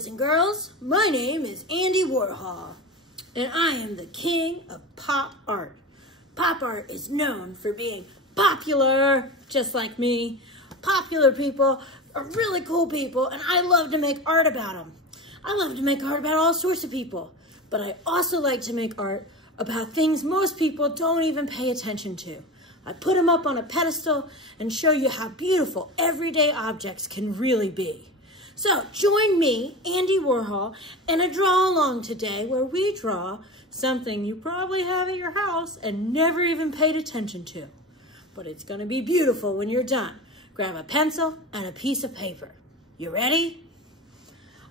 boys and girls. My name is Andy Warhol, and I am the king of pop art. Pop art is known for being popular, just like me. Popular people are really cool people, and I love to make art about them. I love to make art about all sorts of people, but I also like to make art about things most people don't even pay attention to. I put them up on a pedestal and show you how beautiful everyday objects can really be. So join me, Andy Warhol, in a draw along today where we draw something you probably have at your house and never even paid attention to. But it's going to be beautiful when you're done. Grab a pencil and a piece of paper. You ready?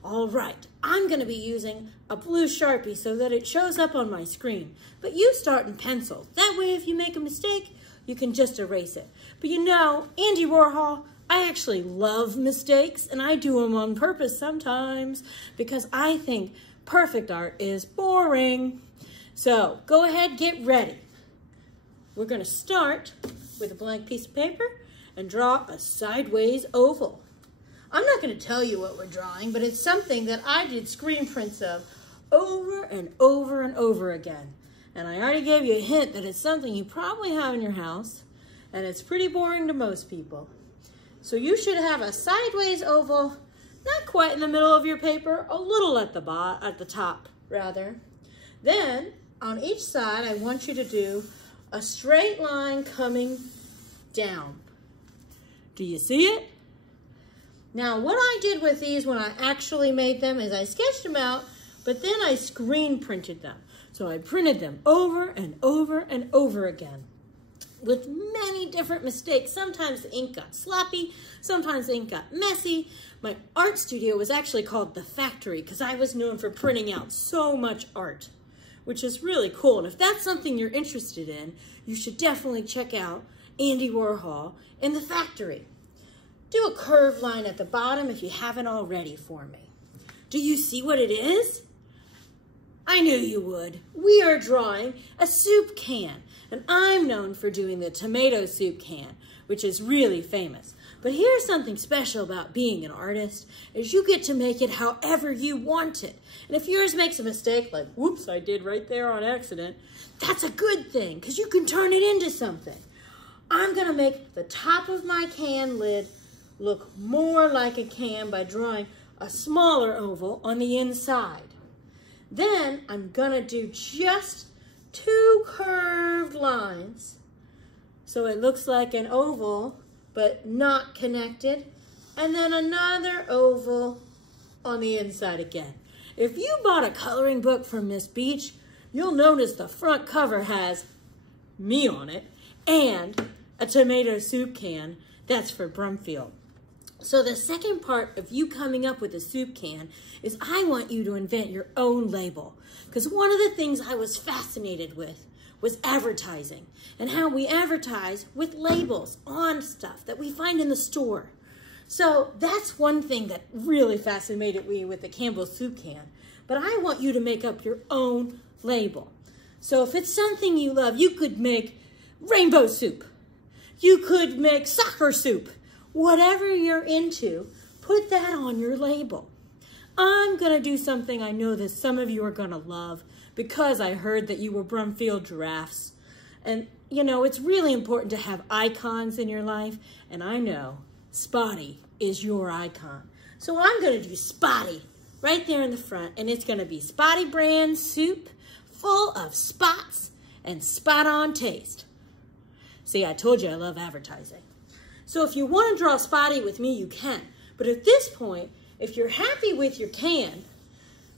All right, I'm going to be using a blue Sharpie so that it shows up on my screen. But you start in pencil. That way if you make a mistake, you can just erase it. But you know, Andy Warhol, I actually love mistakes, and I do them on purpose sometimes because I think perfect art is boring. So go ahead, get ready. We're going to start with a blank piece of paper and draw a sideways oval. I'm not going to tell you what we're drawing, but it's something that I did screen prints of over and over and over again. And I already gave you a hint that it's something you probably have in your house, and it's pretty boring to most people. So you should have a sideways oval, not quite in the middle of your paper, a little at the top, rather. Then, on each side, I want you to do a straight line coming down. Do you see it? Now, what I did with these when I actually made them is I sketched them out, but then I screen printed them. So I printed them over and over and over again, with many different mistakes. Sometimes the ink got sloppy, sometimes the ink got messy. My art studio was actually called The Factory because I was known for printing out so much art, which is really cool. And if that's something you're interested in, you should definitely check out Andy Warhol in The Factory. Do a curved line at the bottom if you haven't already for me. Do you see what it is? I knew you would. We are drawing a soup can, and I'm known for doing the tomato soup can, which is really famous. But here's something special about being an artist, is you get to make it however you want it. And if yours makes a mistake, like, whoops, I did right there on accident, that's a good thing, because you can turn it into something. I'm gonna make the top of my can lid look more like a can by drawing a smaller oval on the inside. Then I'm gonna do just 2 curved lines so it looks like an oval but not connected, and then another oval on the inside again. If you bought a coloring book from Miss Beach, you'll notice the front cover has me on it and a tomato soup can. That's for Brumfield. So the second part of you coming up with a soup can is I want you to invent your own label. Because one of the things I was fascinated with was advertising and how we advertise with labels on stuff that we find in the store. So that's one thing that really fascinated me with the Campbell's soup can. But I want you to make up your own label. So if it's something you love, you could make rainbow soup. You could make soccer soup. Whatever you're into, put that on your label. I'm going to do something I know that some of you are going to love because I heard that you were Brumfield giraffes. And, you know, it's really important to have icons in your life. And I know Spotty is your icon. So I'm going to do Spotty right there in the front. And it's going to be Spotty brand soup full of spots and spot-on taste. See, I told you I love advertising. So if you want to draw Spotty with me, you can. But at this point, if you're happy with your can,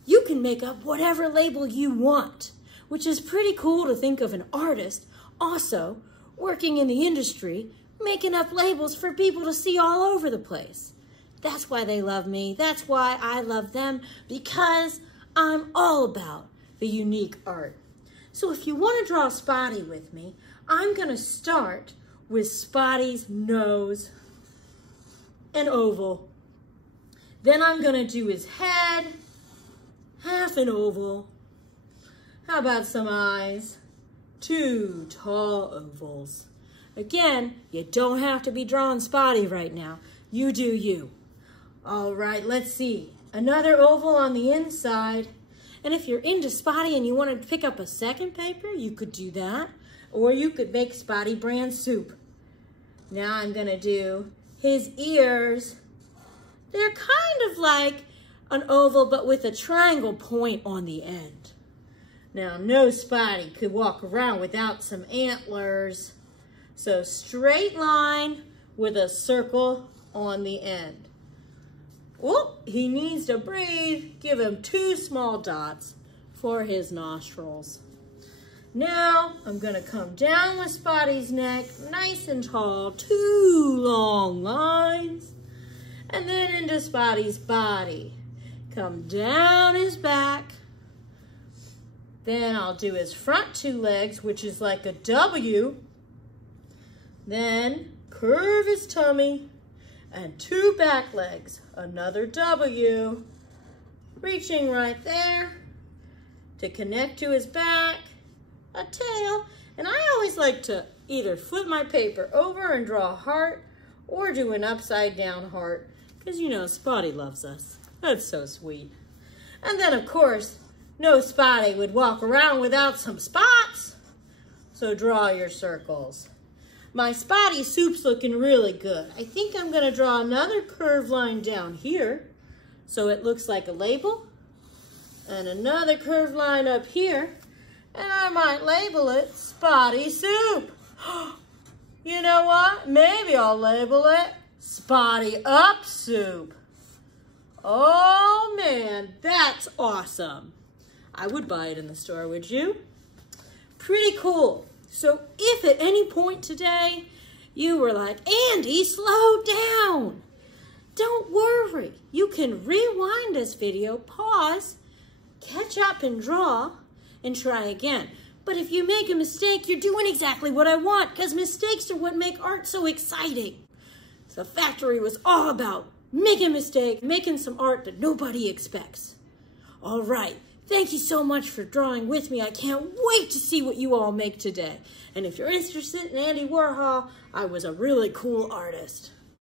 you can make up whatever label you want, which is pretty cool to think of an artist also working in the industry, making up labels for people to see all over the place. That's why they love me. That's why I love them, because I'm all about the unique art. So if you want to draw Spotty with me, I'm going to start with Spotty's nose and oval. Then I'm gonna do his head, half an oval. How about some eyes? 2 tall ovals. Again, you don't have to be drawing Spotty right now. You do you. All right, let's see. another oval on the inside. And if you're into Spotty and you want to pick up a second paper, you could do that. Or you could make Spotty brand soup. Now I'm going to do his ears. They're kind of like an oval, but with a triangle point on the end. Now, no Spotty could walk around without some antlers. So straight line with a circle on the end. Oh, he needs to breathe. Give him 2 small dots for his nostrils. Now, I'm going to come down with Spotty's neck, nice and tall, 2 long lines. And then into Spotty's body. Come down his back. Then I'll do his front 2 legs, which is like a W. Then curve his tummy and 2 back legs, another W. Reaching right there to connect to his back, a tail. And I always like to either flip my paper over and draw a heart or do an upside down heart because, you know, Spotty loves us. That's so sweet. And then, of course, no Spotty would walk around without some spots. So draw your circles. My Spotty soup's looking really good. I think I'm going to draw another curved line down here so it looks like a label. And another curved line up here. And I might label it Spotty Soup. You know what? Maybe I'll label it Spotty Up Soup. Oh man, that's awesome. I would buy it in the store, would you? Pretty cool. So if at any point today you were like, Andy, slow down. Don't worry. You can rewind this video, pause, catch up and draw, and try again. But if you make a mistake, you're doing exactly what I want because mistakes are what make art so exciting. So Factory was all about making a mistake, making some art that nobody expects. All right. Thank you so much for drawing with me. I can't wait to see what you all make today. And if you're interested in Andy Warhol, I was a really cool artist.